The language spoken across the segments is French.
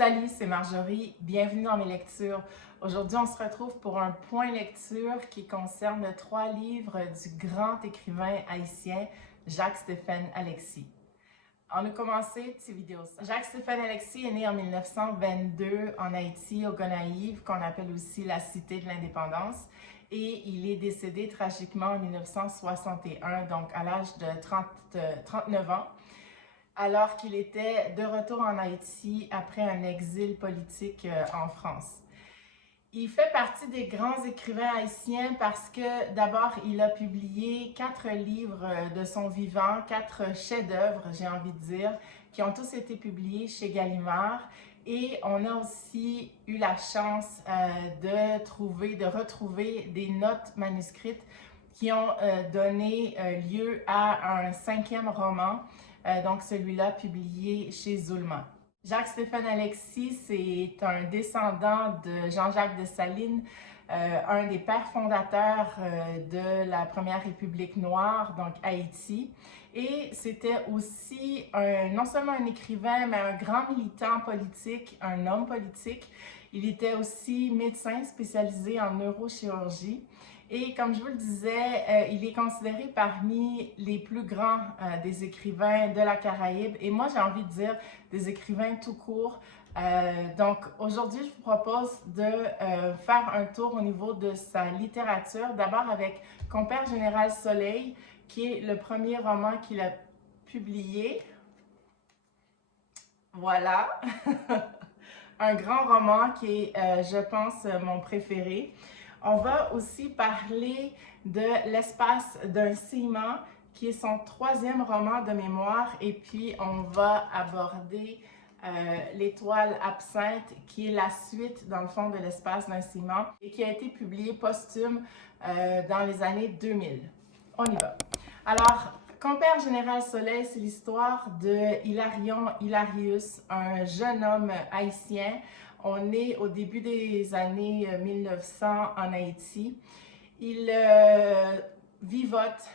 Salut, c'est Marjorie, bienvenue dans mes lectures. Aujourd'hui, on se retrouve pour un point lecture qui concerne 3 livres du grand écrivain haïtien Jacques-Stéphane Alexis. On a commencé cette vidéo. Jacques-Stéphane Alexis est né en 1922 en Haïti, au Gonaïves, qu'on appelle aussi la Cité de l'Indépendance, et il est décédé tragiquement en 1961, donc à l'âge de 39 ans, alors qu'il était de retour en Haïti après un exil politique en France. Il fait partie des grands écrivains haïtiens parce que d'abord, il a publié 4 livres de son vivant, 4 chefs-d'œuvre, j'ai envie de dire, qui ont tous été publiés chez Gallimard. Et on a aussi eu la chance de retrouver des notes manuscrites qui ont donné lieu à un 5e roman, donc celui-là publié chez Zulma. Jacques-Stéphane Alexis, c'est un descendant de Jean-Jacques Dessalines, un des pères fondateurs de la Première République noire, donc Haïti. Et c'était aussi non seulement un écrivain, mais un grand militant politique, un homme politique. Il était aussi médecin spécialisé en neurochirurgie. Et comme je vous le disais, il est considéré parmi les plus grands des écrivains de la Caraïbe. Et moi, j'ai envie de dire des écrivains tout court. Donc aujourd'hui, je vous propose de faire un tour au niveau de sa littérature. D'abord avec Compère Général Soleil, qui est le premier roman qu'il a publié. Voilà. Un grand roman qui est, je pense, mon préféré. On va aussi parler de L'espace d'un ciment, qui est son 3e roman de mémoire. Et puis, on va aborder L'étoile absinthe, qui est la suite, dans le fond, de L'espace d'un ciment et qui a été publié posthume dans les années 2000. On y va. Alors, Compère Général Soleil, c'est l'histoire de Hilarion Hilarius, un jeune homme haïtien. On est au début des années 1900 en Haïti. Il vivote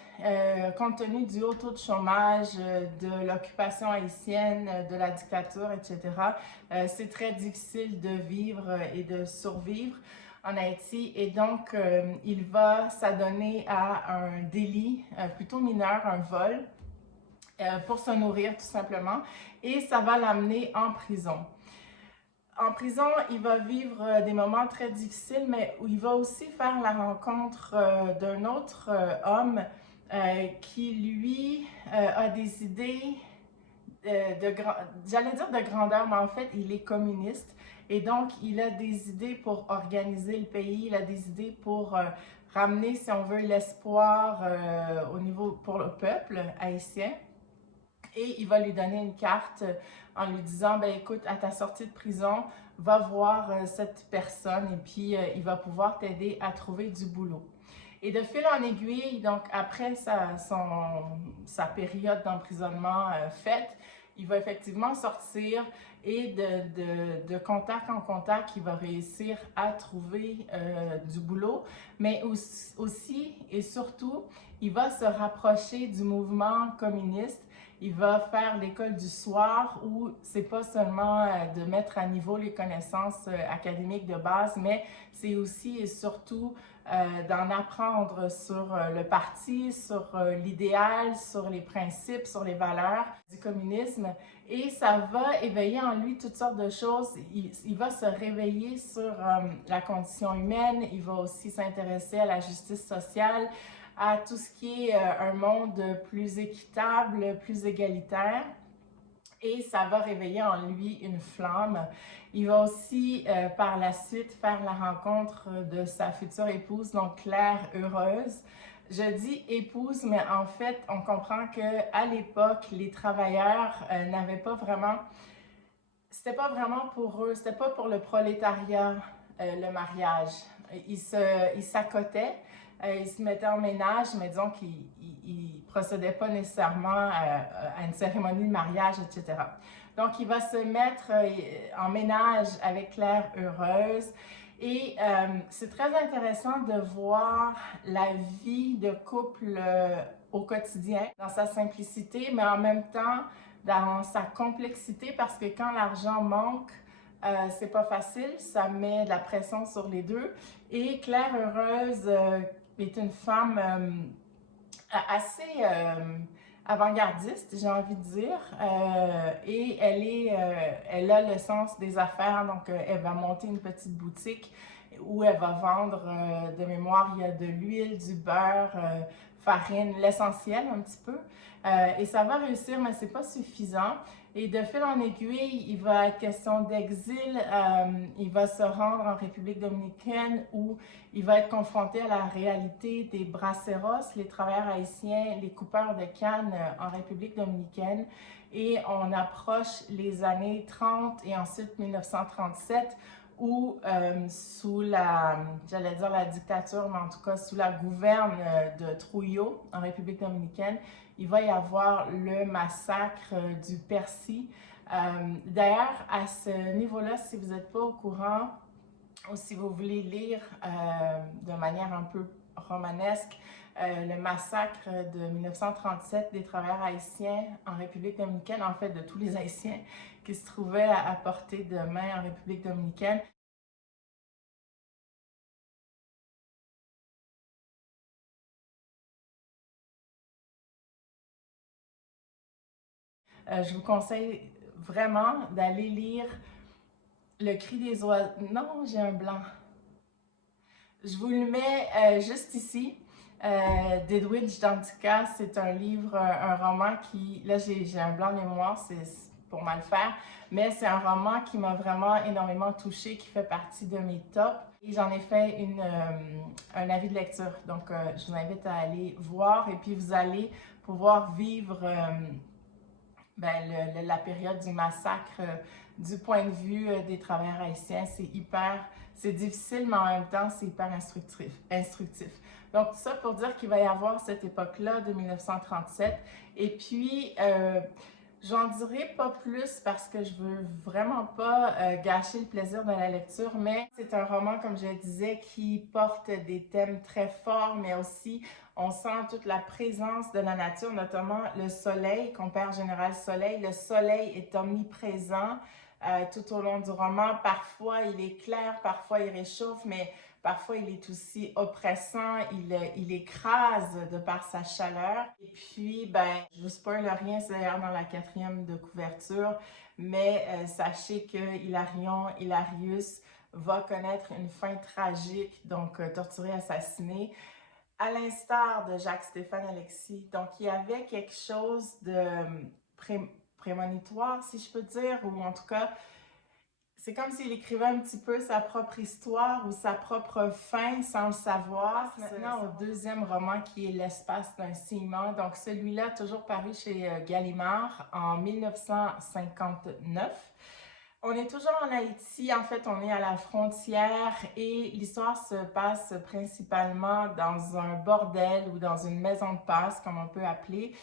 compte tenu du haut taux de chômage, de l'occupation haïtienne, de la dictature, etc. C'est très difficile de vivre et de survivre en Haïti, et donc il va s'adonner à un délit plutôt mineur, un vol, pour se nourrir tout simplement, et ça va l'amener en prison. En prison, il va vivre des moments très difficiles, mais où il va aussi faire la rencontre d'un autre homme qui, lui, a des idées j'allais dire de grandeur, mais en fait, il est communiste. Et donc, il a des idées pour organiser le pays, il a des idées pour ramener, si on veut, l'espoir au niveau pour le peuple haïtien. Et il va lui donner une carte en lui disant, ben écoute, à ta sortie de prison, va voir cette personne et puis il va pouvoir t'aider à trouver du boulot. Et de fil en aiguille, donc après sa période d'emprisonnement faite, il va effectivement sortir et de contact en contact, il va réussir à trouver du boulot, mais aussi et surtout, il va se rapprocher du mouvement communiste. Il va faire l'école du soir où c'est pas seulement de mettre à niveau les connaissances académiques de base, mais c'est aussi et surtout d'en apprendre sur le parti, sur l'idéal, sur les principes, sur les valeurs du communisme. Et ça va éveiller en lui toutes sortes de choses. Il va se réveiller sur la condition humaine, il va aussi s'intéresser à la justice sociale, à tout ce qui est un monde plus équitable, plus égalitaire. Et ça va réveiller en lui une flamme. Il va aussi, par la suite, faire la rencontre de sa future épouse, donc Claire Heureuse. Je dis épouse, mais en fait, on comprend qu'à l'époque, les travailleurs n'avaient pas vraiment... C'était pas vraiment pour eux, c'était pas pour le prolétariat, le mariage. Ils s'accotaient. Il se mettait en ménage, mais disons qu'il ne procédait pas nécessairement à une cérémonie de mariage, etc. Donc, il va se mettre en ménage avec Claire Heureuse. Et c'est très intéressant de voir la vie de couple au quotidien, dans sa simplicité, mais en même temps dans sa complexité, parce que quand l'argent manque, C'est pas facile, ça met de la pression sur les deux. Et Claire Heureuse est une femme assez avant-gardiste, j'ai envie de dire, et elle a le sens des affaires, donc elle va monter une petite boutique où elle va vendre, de mémoire, il y a de l'huile, du beurre, farine, l'essentiel un petit peu, et ça va réussir, mais c'est pas suffisant. Et de fil en aiguille, il va être question d'exil, il va se rendre en République dominicaine où il va être confronté à la réalité des braceros, les travailleurs haïtiens, les coupeurs de canne en République dominicaine. Et on approche les années 30 et ensuite 1937 où sous la, j'allais dire la dictature, mais en tout cas sous la gouverne de Trujillo en République dominicaine, il va y avoir le massacre du Percy. D'ailleurs, à ce niveau-là, si vous n'êtes pas au courant, ou si vous voulez lire de manière un peu romanesque le massacre de 1937 des travailleurs haïtiens en République dominicaine, en fait de tous les Haïtiens qui se trouvaient à portée de main en République dominicaine. Je vous conseille vraiment d'aller lire Le cri des oiseaux. Non, j'ai un blanc. Je vous le mets juste ici. D'Edwidge Danticat, c'est un livre, un roman qui, là j'ai un blanc de mémoire, c'est pour mal faire, mais c'est un roman qui m'a vraiment énormément touchée, qui fait partie de mes tops. Et j'en ai fait un avis de lecture, donc je vous invite à aller voir et puis vous allez pouvoir vivre la période du massacre du point de vue des travailleurs haïtiens. C'est difficile, mais en même temps, c'est hyper instructif. Donc, tout ça pour dire qu'il va y avoir cette époque-là de 1937. Et puis, j'en dirai pas plus parce que je veux vraiment pas gâcher le plaisir de la lecture, mais c'est un roman, comme je le disais, qui porte des thèmes très forts, mais aussi on sent toute la présence de la nature, notamment le soleil, compère général soleil. Le soleil est omniprésent tout au long du roman. Parfois, il est clair, parfois, il réchauffe, mais parfois, il est aussi oppressant, il écrase de par sa chaleur. Et puis, ben, je vous spoil rien, c'est d'ailleurs dans la quatrième de couverture, mais sachez que Hilarius va connaître une fin tragique, donc torturé, assassiné, à l'instar de Jacques-Stéphane Alexis. Donc, il y avait quelque chose de pré prémonitoire, si je peux dire, ou en tout cas, c'est comme s'il écrivait un petit peu sa propre histoire ou sa propre fin sans le savoir. Maintenant, au deuxième roman qui est L'espace d'un ciment. Donc, celui-là, toujours paru chez Gallimard en 1959. On est toujours en Haïti, en fait, on est à la frontière et l'histoire se passe principalement dans un bordel ou dans une maison de passe, comme on peut appeler.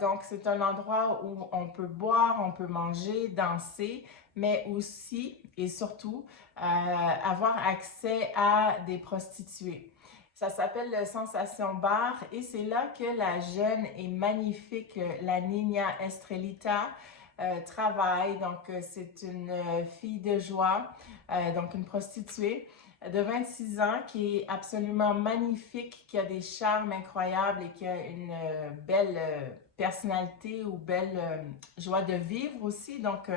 Donc, c'est un endroit où on peut boire, on peut manger, danser, mais aussi et surtout avoir accès à des prostituées. Ça s'appelle le Sensation Bar et c'est là que la jeune et magnifique la Niña Estrelita travaille. Donc, c'est une fille de joie, donc une prostituée de 26 ans qui est absolument magnifique, qui a des charmes incroyables et qui a une belle personnalité ou belle joie de vivre aussi. Donc,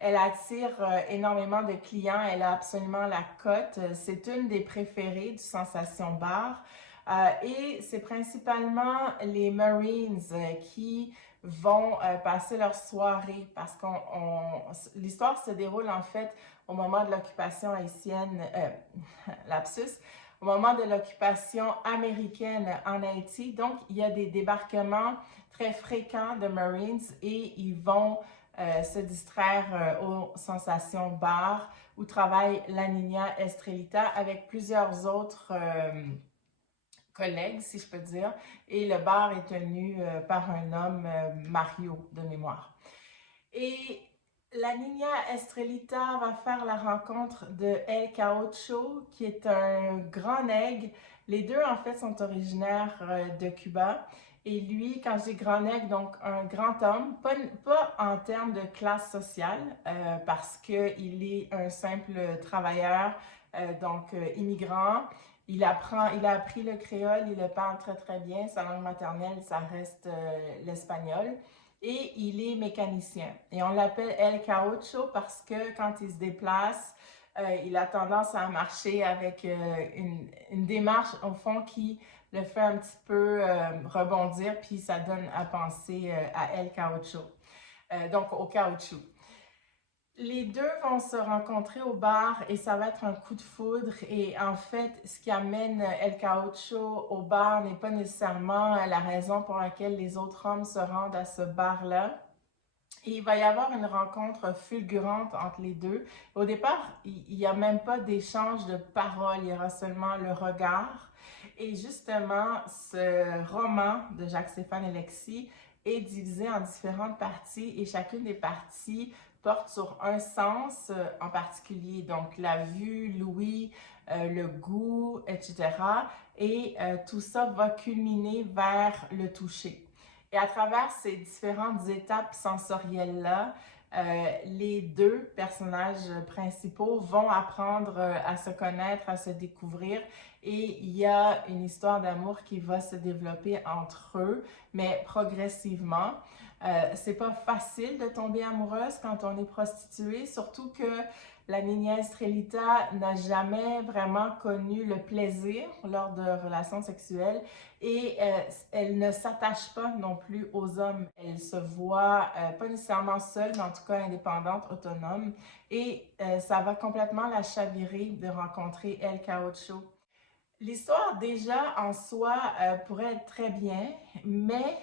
elle attire énormément de clients. Elle a absolument la cote. C'est une des préférées du Sensation Bar. Et c'est principalement les Marines qui vont passer leur soirée parce que l'histoire se déroule en fait au moment de l'occupation haïtienne, lapsus, au moment de l'occupation américaine en Haïti. Donc, il y a des débarquements très fréquents de Marines et ils vont se distraire aux Sensations Bar où travaille la Niña Estrelita avec plusieurs autres collègues, si je peux dire, et le bar est tenu par un homme, Mario, de mémoire. Et la Niña Estrelita va faire la rencontre de El Caucho, qui est un grand nègre. Les deux, en fait, sont originaires de Cuba. Et lui, quand je dis grand nègre, donc un grand homme, pas en termes de classe sociale, parce qu'il est un simple travailleur, immigrant. Il a appris le créole, il le parle très très bien. Sa langue maternelle, ça reste l'espagnol. Et il est mécanicien. Et on l'appelle El Caucho parce que quand il se déplace, il a tendance à marcher avec une démarche, au fond, qui le fait un petit peu rebondir, puis ça donne à penser à El Caucho, donc au caoutchouc. Les deux vont se rencontrer au bar et ça va être un coup de foudre. Et en fait, ce qui amène El Caucho au bar n'est pas nécessairement la raison pour laquelle les autres hommes se rendent à ce bar-là. Et il va y avoir une rencontre fulgurante entre les deux. Au départ, il n'y a même pas d'échange de paroles, il y aura seulement le regard. Et justement, ce roman de Jacques-Stéphane Alexis est divisé en différentes parties et chacune des parties porte sur un sens en particulier. Donc, la vue, l'ouïe, le goût, etc. Et tout ça va culminer vers le toucher. Et à travers ces différentes étapes sensorielles-là, les deux personnages principaux vont apprendre à se connaître, à se découvrir et il y a une histoire d'amour qui va se développer entre eux, mais progressivement. C'est pas facile de tomber amoureuse quand on est prostituée, surtout que la niña Estrelita n'a jamais vraiment connu le plaisir lors de relations sexuelles et elle ne s'attache pas non plus aux hommes. Elle se voit pas nécessairement seule, mais en tout cas indépendante, autonome. Et ça va complètement la chavirer de rencontrer El Caucho. L'histoire déjà en soi pourrait être très bien, mais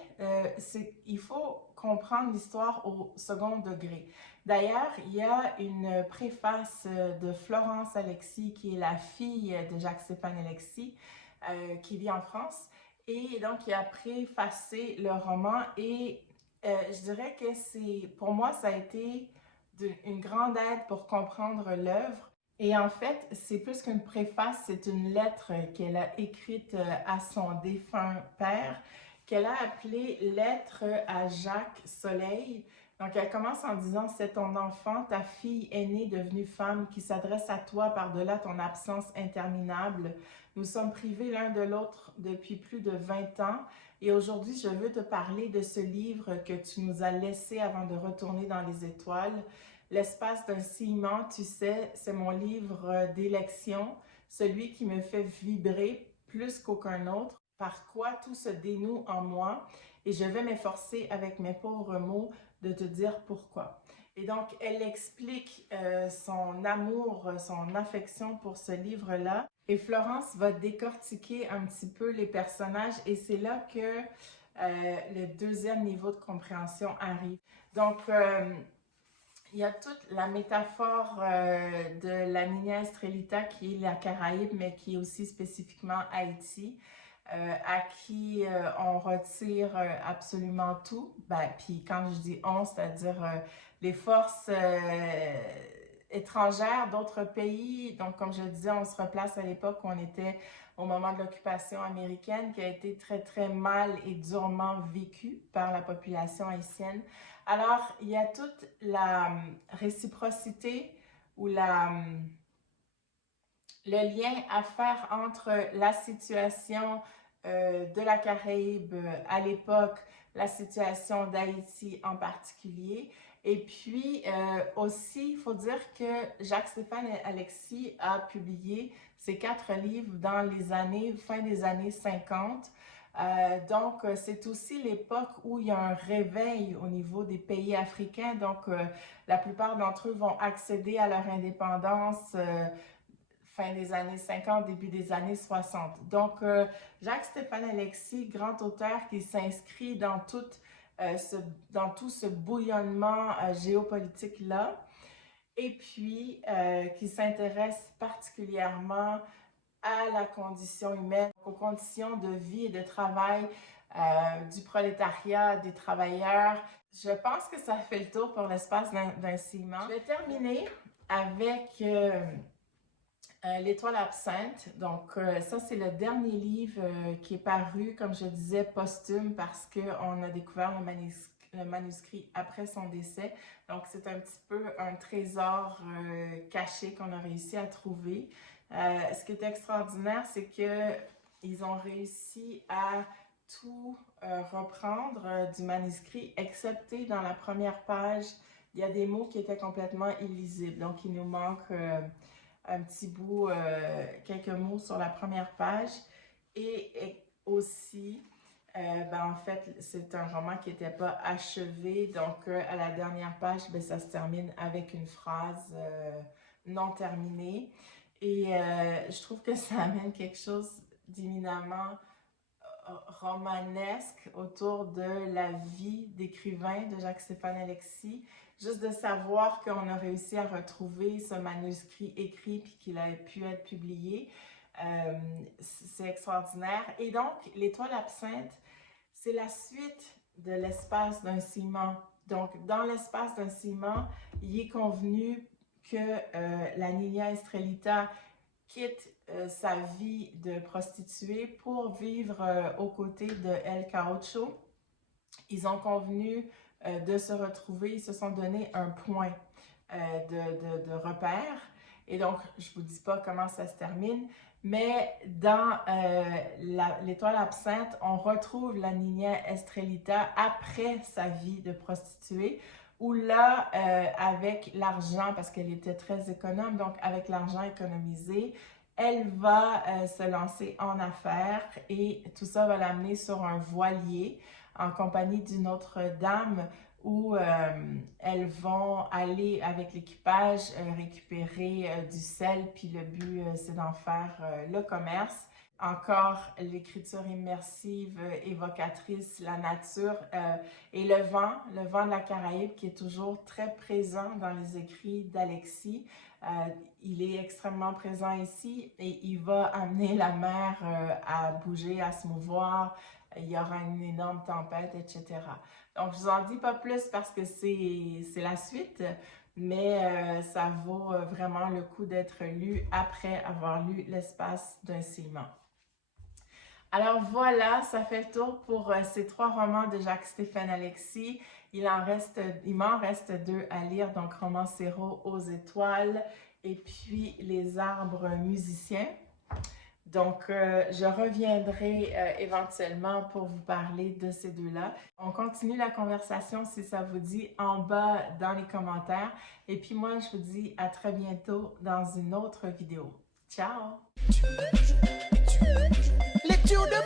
il faut comprendre l'histoire au second degré. D'ailleurs, il y a une préface de Florence Alexis, qui est la fille de Jacques-Stéphane Alexis, qui vit en France, et donc il a préfacé le roman et je dirais que pour moi, ça a été une grande aide pour comprendre l'œuvre. Et en fait, c'est plus qu'une préface, c'est une lettre qu'elle a écrite à son défunt père, qu'elle a appelée Lettre à Jacques Soleil. Donc, elle commence en disant: c'est ton enfant, ta fille aînée devenue femme, qui s'adresse à toi par-delà ton absence interminable. Nous sommes privés l'un de l'autre depuis plus de 20 ans. Et aujourd'hui, je veux te parler de ce livre que tu nous as laissé avant de retourner dans les étoiles. L'espace d'un ciment, tu sais, c'est mon livre d'élection, celui qui me fait vibrer plus qu'aucun autre, par quoi tout se dénoue en moi, et je vais m'efforcer avec mes pauvres mots de te dire pourquoi. Et donc, elle explique son amour, son affection pour ce livre-là, et Florence va décortiquer un petit peu les personnages, et c'est là que le deuxième niveau de compréhension arrive. Donc, il y a toute la métaphore de la Niña Estrelita qui est la Caraïbe, mais qui est aussi spécifiquement Haïti, à qui on retire absolument tout. Ben, puis quand je dis on, c'est-à-dire les forces étrangères d'autres pays. Donc, comme je le disais, on se replace à l'époque où on était au moment de l'occupation américaine, qui a été très, très mal et durement vécue par la population haïtienne. Alors, il y a toute la réciprocité ou le lien à faire entre la situation de la Caraïbe à l'époque, la situation d'Haïti en particulier. Et puis aussi, il faut dire que Jacques-Stéphane Alexis a publié ces 4 livres dans les fin des années 50. Donc, c'est aussi l'époque où il y a un réveil au niveau des pays africains. Donc, la plupart d'entre eux vont accéder à leur indépendance fin des années 50, début des années 60. Donc, Jacques-Stéphane Alexis, grand auteur qui s'inscrit dans dans tout ce bouillonnement géopolitique-là, et puis qui s'intéresse particulièrement à la condition humaine, aux conditions de vie et de travail du prolétariat, des travailleurs. Je pense que ça fait le tour pour l'espace d'un ciment. Je vais terminer avec L'étoile absinthe, donc ça c'est le dernier livre qui est paru, comme je disais, posthume parce qu'on a découvert le manuscrit après son décès. Donc c'est un petit peu un trésor caché qu'on a réussi à trouver. Ce qui est extraordinaire, c'est qu'ils ont réussi à tout reprendre du manuscrit, excepté dans la première page, il y a des mots qui étaient complètement illisibles. Donc il nous manque un petit bout, quelques mots sur la première page. Et aussi, en fait, c'est un roman qui n'était pas achevé. Donc, à la dernière page, ça se termine avec une phrase non terminée. Et je trouve que ça amène quelque chose d'éminemment romanesque autour de la vie d'écrivain de Jacques-Stéphane Alexis. Juste de savoir qu'on a réussi à retrouver ce manuscrit écrit puis qu'il a pu être publié, c'est extraordinaire. Et donc, l'étoile absinthe, c'est la suite de l'espace d'un ciment. Donc, dans l'espace d'un ciment, il est convenu que la Niña Estrelita quitte sa vie de prostituée pour vivre aux côtés de El Caucho. Ils ont convenu de se retrouver, ils se sont donné un point de repère. Et donc, je ne vous dis pas comment ça se termine, mais dans l'étoile absinthe, on retrouve la Niña Estrelita après sa vie de prostituée, où là, avec l'argent, parce qu'elle était très économe, donc avec l'argent économisé, elle va se lancer en affaires et tout ça va l'amener sur un voilier en compagnie d'une autre dame où elles vont aller avec l'équipage récupérer du sel, puis le but c'est d'en faire le commerce. Encore l'écriture immersive, évocatrice, la nature et le vent de la Caraïbe qui est toujours très présent dans les écrits d'Alexis. Il est extrêmement présent ici et il va amener la mer à bouger, à se mouvoir. Il y aura une énorme tempête, etc. Donc, je vous en dis pas plus parce que c'est la suite, mais ça vaut vraiment le coup d'être lu après avoir lu L'espace d'un ciment. Alors voilà, ça fait le tour pour ces 3 romans de Jacques-Stéphane Alexis. Il m'en reste 2 à lire, donc Romancero aux étoiles et puis Les arbres musiciens. Donc, je reviendrai éventuellement pour vous parler de ces 2-là. On continue la conversation si ça vous dit en bas dans les commentaires. Et puis moi, je vous dis à très bientôt dans une autre vidéo. Ciao! Lecture de